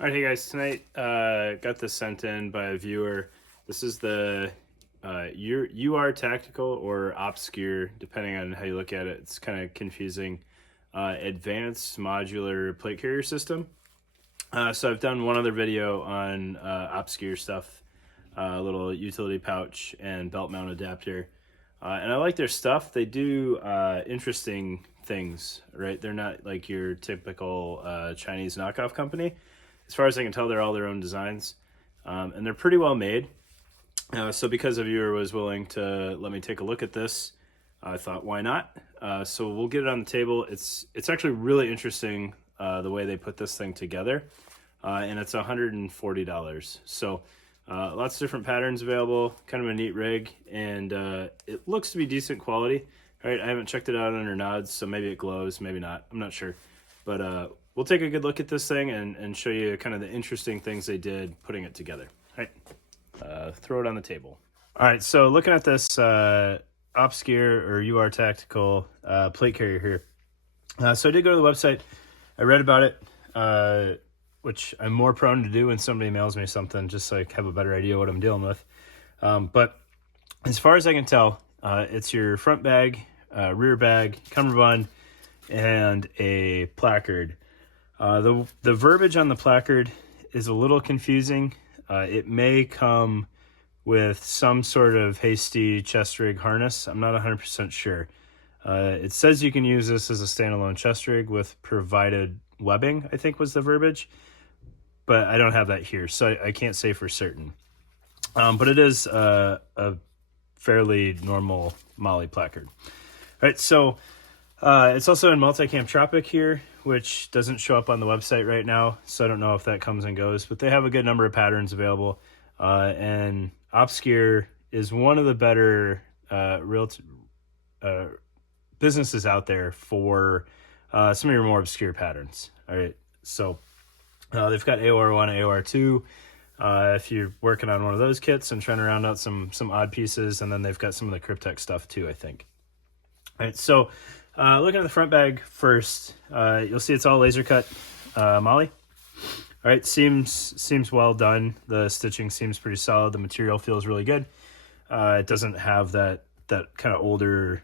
All right, hey guys, tonight got this sent in by a viewer. This is the UR Tactical or Obscure, depending on how you look at it. It's kind of confusing. Advanced Modular Plate Carrier System. So I've done one other video on Obscure stuff, a little utility pouch and belt mount adapter. And I like their stuff. They do interesting things, right? They're not like your typical Chinese knockoff company. As far as I can tell, they're all their own designs, and they're pretty well made. So because a viewer was willing to let me take a look at this, I thought, why not? So we'll get it on the table. It's actually really interesting the way they put this thing together, and it's $140. So lots of different patterns available, kind of a neat rig, and it looks to be decent quality. All right, I haven't checked it out under nods, so maybe it glows, maybe not. I'm not sure, but we'll take a good look at this thing and show you kind of the interesting things they did putting it together. All right, throw it on the table. All right, so looking at this Obscure or UR Tactical plate carrier here. So I did go to the website. I read about it, which I'm more prone to do when somebody mails me something, just so I have a better idea what I'm dealing with. But as far as I can tell, it's your front bag, rear bag, cummerbund, and a placard. The verbiage on the placard is a little confusing. It may come with some sort of hasty chest rig harness. I'm not 100% sure. It says you can use this as a standalone chest rig with provided webbing, I think was the verbiage. But I don't have that here, so I can't say for certain. But it is a fairly normal Molly placard. All right, so it's also in Multicam Tropic here, which doesn't show up on the website right now, so I don't know if that comes and goes, but they have a good number of patterns available. And Obscure is one of the better businesses out there for some of your more obscure patterns. All right, so they've got AOR1, AOR2. If you're working on one of those kits and trying to round out some odd pieces, and then they've got some of the Cryptek stuff too, I think. All right, so looking at the front bag first, you'll see it's all laser cut Molly. All right, seems well done. The stitching seems pretty solid. The material feels really good. It doesn't have that kind of older,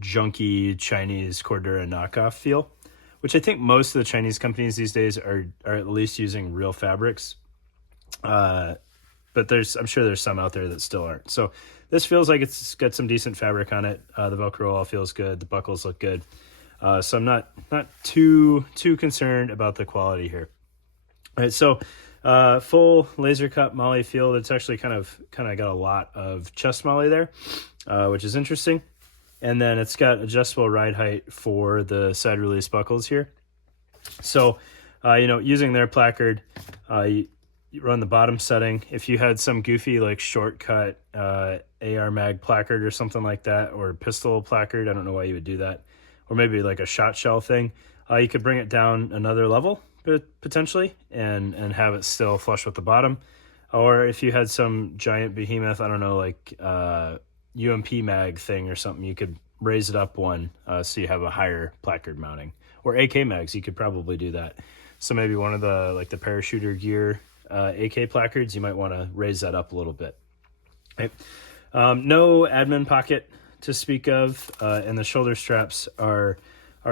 junky Chinese Cordura knockoff feel, which I think most of the Chinese companies these days are at least using real fabrics. But I'm sure there's some out there that still aren't. So this feels like it's got some decent fabric on it. The Velcro all feels good. The buckles look good. So I'm not too concerned about the quality here. All right, so full laser cut Molly feel. It's actually kind of got a lot of chest Molly there, which is interesting. And then it's got adjustable ride height for the side release buckles here. So, using their placard, you run the bottom setting. If you had some goofy like shortcut AR mag placard or something like that, or pistol placard, I don't know why you would do that, or maybe like a shot shell thing, you could bring it down another level potentially and have it still flush with the bottom. Or if you had some giant behemoth, I don't know, like UMP mag thing or something, you could raise it up one so you have a higher placard mounting. Or AK mags, you could probably do that. So maybe one of the like the parachuter gear AK placards, you might want to raise that up a little bit. Okay. No admin pocket to speak of, and the shoulder straps are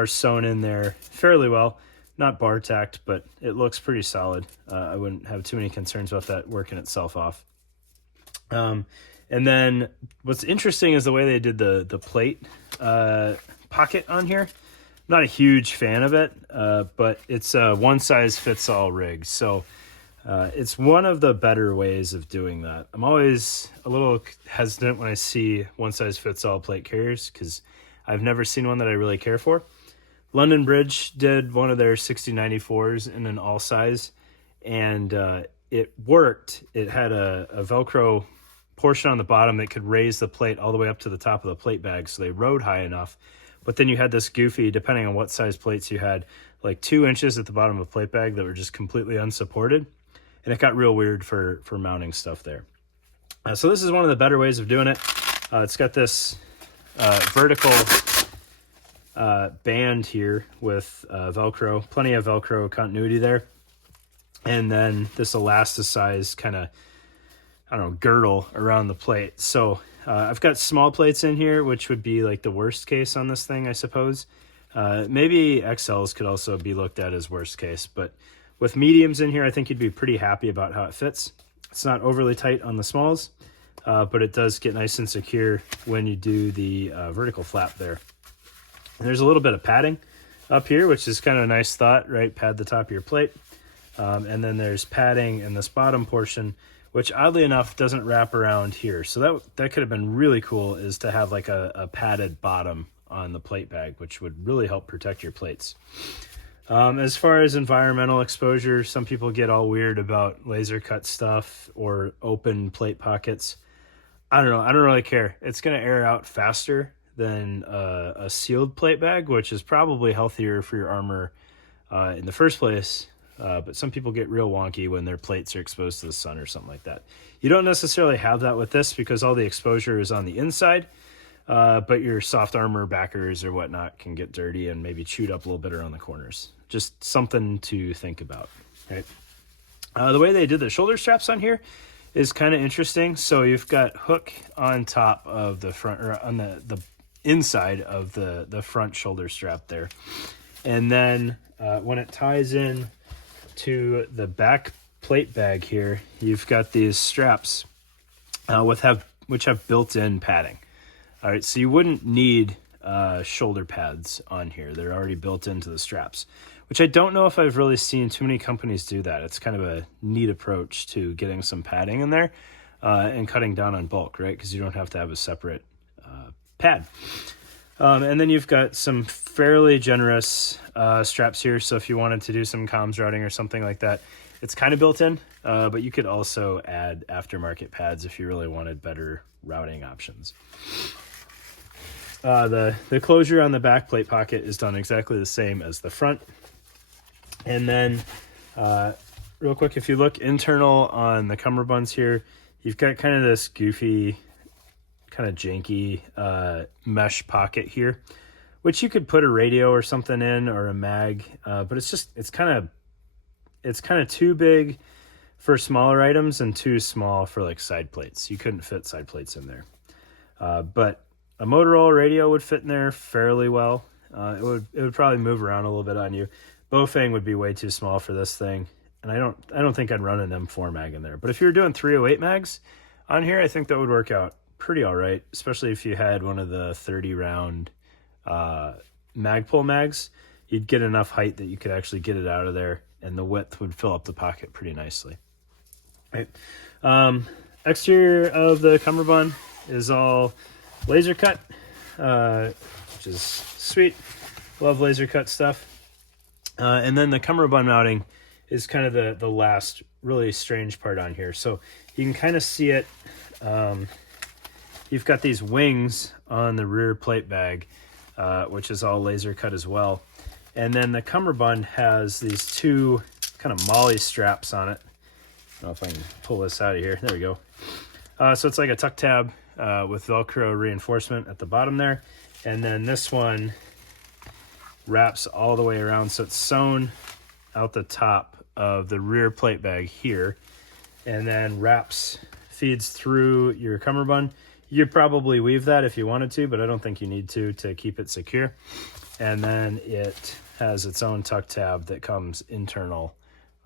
sewn in there fairly well. Not bar tacked, but it looks pretty solid. I wouldn't have too many concerns about that working itself off. And then what's interesting is the way they did the plate pocket on here. I'm not a huge fan of it, but it's a one size fits all rig. So it's one of the better ways of doing that. I'm always a little hesitant when I see one size fits all plate carriers because I've never seen one that I really care for. London Bridge did one of their 6094s in an all size, and it worked. It had a Velcro portion on the bottom that could raise the plate all the way up to the top of the plate bag, so they rode high enough. But then you had this goofy, depending on what size plates you had, like 2 inches at the bottom of the plate bag that were just completely unsupported, and it got real weird for mounting stuff there. So this is one of the better ways of doing it. It's got this vertical band here with Velcro, plenty of Velcro continuity there. and then this elasticized kind of, I don't know, girdle around the plate. So I've got small plates in here, which would be like the worst case on this thing, I suppose. Maybe XLs could also be looked at as worst case, but with mediums in here, I think you'd be pretty happy about how it fits. It's not overly tight on the smalls, but it does get nice and secure when you do the vertical flap there. And there's a little bit of padding up here, which is kind of a nice thought, right? Pad the top of your plate. And then there's padding in this bottom portion, which oddly enough doesn't wrap around here. So that could have been really cool, is to have like a padded bottom on the plate bag, which would really help protect your plates. As far as environmental exposure, some people get all weird about laser cut stuff or open plate pockets. I don't know. I don't really care. It's going to air out faster than a sealed plate bag, which is probably healthier for your armor in the first place. But some people get real wonky when their plates are exposed to the sun or something like that. You don't necessarily have that with this because all the exposure is on the inside, but your soft armor backers or whatnot can get dirty and maybe chewed up a little bit around the corners. Just something to think about, right? The way they did the shoulder straps on here is kind of interesting. So you've got hook on top of the front, or on the inside of the front shoulder strap there. And then when it ties in to the back plate bag here, you've got these straps which have built-in padding. All right, so you wouldn't need shoulder pads on here. They're already built into the straps, which I don't know if I've really seen too many companies do that. It's kind of a neat approach to getting some padding in there and cutting down on bulk, right? Because you don't have to have a separate pad. And then you've got some fairly generous straps here. So if you wanted to do some comms routing or something like that, it's kind of built in, but you could also add aftermarket pads if you really wanted better routing options. The closure on the back plate pocket is done exactly the same as the front. And then real quick, if you look internal on the cummerbunds here, you've got kind of this goofy, kind of janky mesh pocket here, which you could put a radio or something in, or a mag, but it's kind of too big for smaller items and too small for like side plates. You couldn't fit side plates in there, but a Motorola radio would fit in there fairly well. It would probably move around a little bit on you. Bofang would be way too small for this thing, and I don't think I'd run an M4 mag in there. But if you're doing 308 mags on here, I think that would work out pretty all right, especially if you had one of the 30 round Magpul mags. You'd get enough height that you could actually get it out of there, and the width would fill up the pocket pretty nicely. Right. Exterior of the cummerbund is all laser cut, which is sweet. Love laser cut stuff. And then the cummerbund mounting is kind of the last really strange part on here. So you can kind of see it. You've got these wings on the rear plate bag, which is all laser cut as well. And then the cummerbund has these two kind of molly straps on it. I don't know if I can pull this out of here. There we go. So it's like a tuck tab with Velcro reinforcement at the bottom there. And then this one wraps all the way around. So it's sewn out the top of the rear plate bag here, and then feeds through your cummerbund. You'd probably weave that if you wanted to, but I don't think you need to keep it secure. And then it has its own tuck tab that comes internal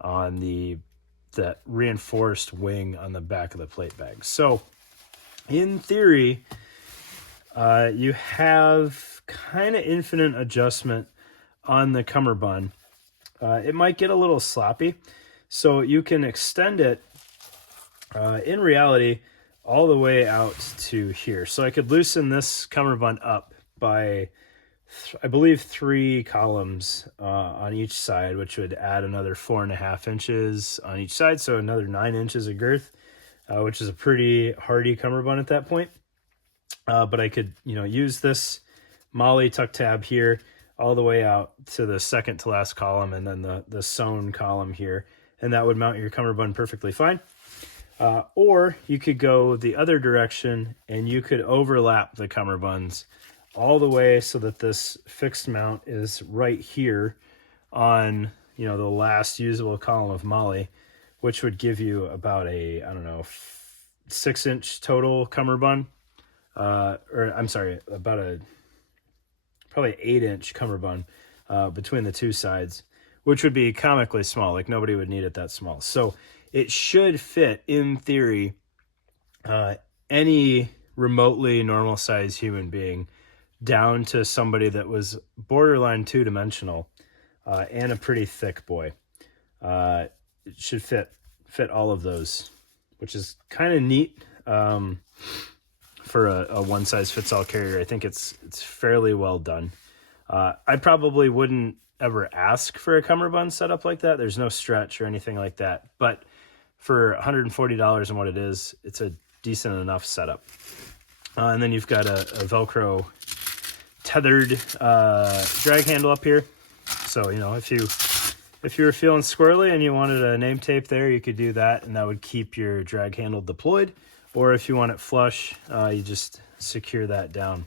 on that reinforced wing on the back of the plate bag. So in theory, you have kind of infinite adjustment on the cummerbund. It might get a little sloppy, so you can extend it in reality all the way out to here. So I could loosen this cummerbund up by I believe 3 columns on each side, which would add another 4.5 inches on each side, so another 9 inches of girth, which is a pretty hardy cummerbund at that point. But I could, use this Molly tuck tab here all the way out to the second to last column, and then the sewn column here, and that would mount your cummerbund perfectly fine. Or you could go the other direction, and you could overlap the cummerbunds all the way so that this fixed mount is right here on, you know, the last usable column of moly, which would give you about a, I don't know, 6-inch total cummerbund, or I'm sorry, about a probably 8-inch cummerbund between the two sides, which would be comically small. Like nobody would need it that small. So it should fit, in theory, any remotely normal size human being, down to somebody that was borderline 2-dimensional and a pretty thick boy. It should fit all of those, which is kind of neat for a one size fits all carrier. I think it's fairly well done. I probably wouldn't ever ask for a cummerbund setup like that. There's no stretch or anything like that, but for $140 and what it is, it's a decent enough setup. And then you've got a Velcro tethered drag handle up here. So, you know, if you were feeling squirrely and you wanted a name tape there, you could do that, and that would keep your drag handle deployed. Or if you want it flush, you just secure that down.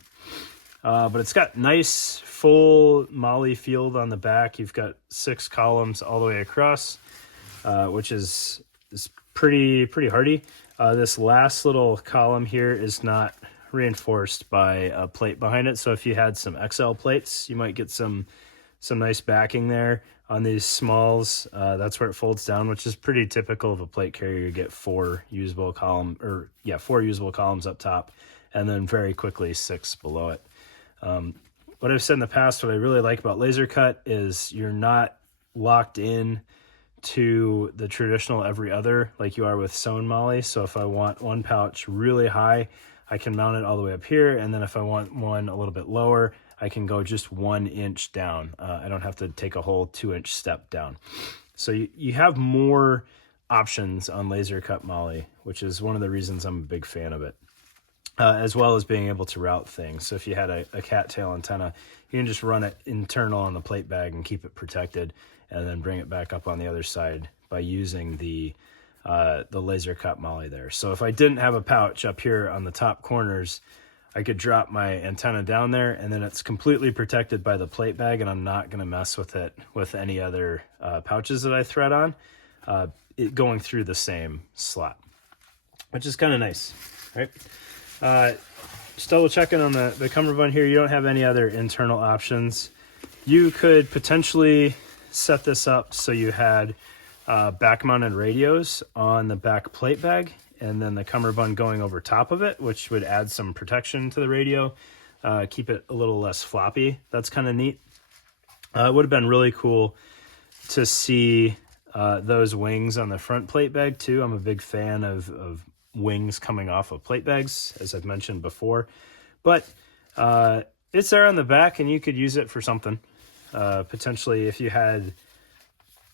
But it's got nice full moly field on the back. You've got 6 columns all the way across, which is pretty hardy. This last little column here is not reinforced by a plate behind it. So if you had some XL plates, you might get some nice backing there. On these smalls, that's where it folds down, which is pretty typical of a plate carrier. You get 4 usable columns up top, and then very quickly 6 below it. What I've said in the past, what I really like about laser cut is you're not locked in to the traditional every other like you are with sewn moly. So if I want one pouch really high, I can mount it all the way up here, and then if I want one a little bit lower, I can go just 1 inch down. I don't have to take a whole 2-inch step down. So you have more options on laser cut moly, which is one of the reasons I'm a big fan of it, as well as being able to route things. So if you had a cattail antenna, you can just run it internal on the plate bag and keep it protected, and then bring it back up on the other side by using the laser cut moly there. So if I didn't have a pouch up here on the top corners, I could drop my antenna down there, and then it's completely protected by the plate bag, and I'm not going to mess with it with any other pouches that I thread on, it going through the same slot, which is kind of nice, right? Just double checking on the cummerbund here. You don't have any other internal options. You could potentially set this up so you had back mounted radios on the back plate bag, and then the cummerbund going over top of it, which would add some protection to the radio, keep it a little less floppy. That's kind of neat. It would have been really cool to see those wings on the front plate bag too. I'm a big fan of wings coming off of plate bags, as I've mentioned before. But it's there on the back, and you could use it for something. Potentially, if you had...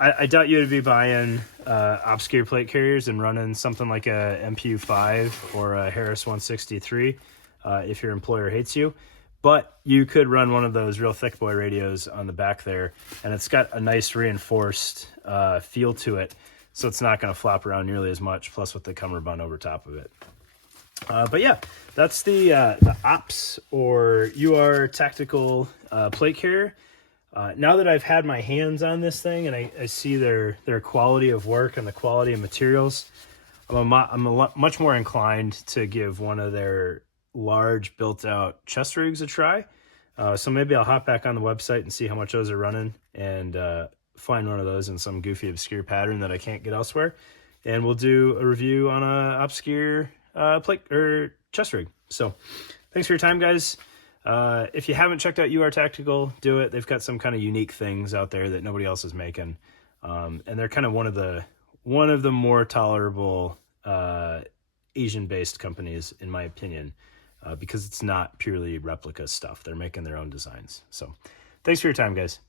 I doubt you would be buying obscure plate carriers and running something like a MPU-5 or a Harris 163 if your employer hates you. But you could run one of those real thick boy radios on the back there, and it's got a nice reinforced feel to it, so it's not going to flop around nearly as much, plus with the cummerbund over top of it. But yeah, that's the OPS or UR tactical plate carrier. Now that I've had my hands on this thing and I see their quality of work and the quality of materials, I'm much more inclined to give one of their large built-out chest rigs a try. So maybe I'll hop back on the website and see how much those are running, and find one of those in some goofy, obscure pattern that I can't get elsewhere. And we'll do a review on a obscure plate or chest rig. So thanks for your time, guys. If you haven't checked out UR Tactical, do it. They've got some kind of unique things out there that nobody else is making. And they're kind of one of the more tolerable Asian-based companies, in my opinion, because it's not purely replica stuff. They're making their own designs. So thanks for your time, guys.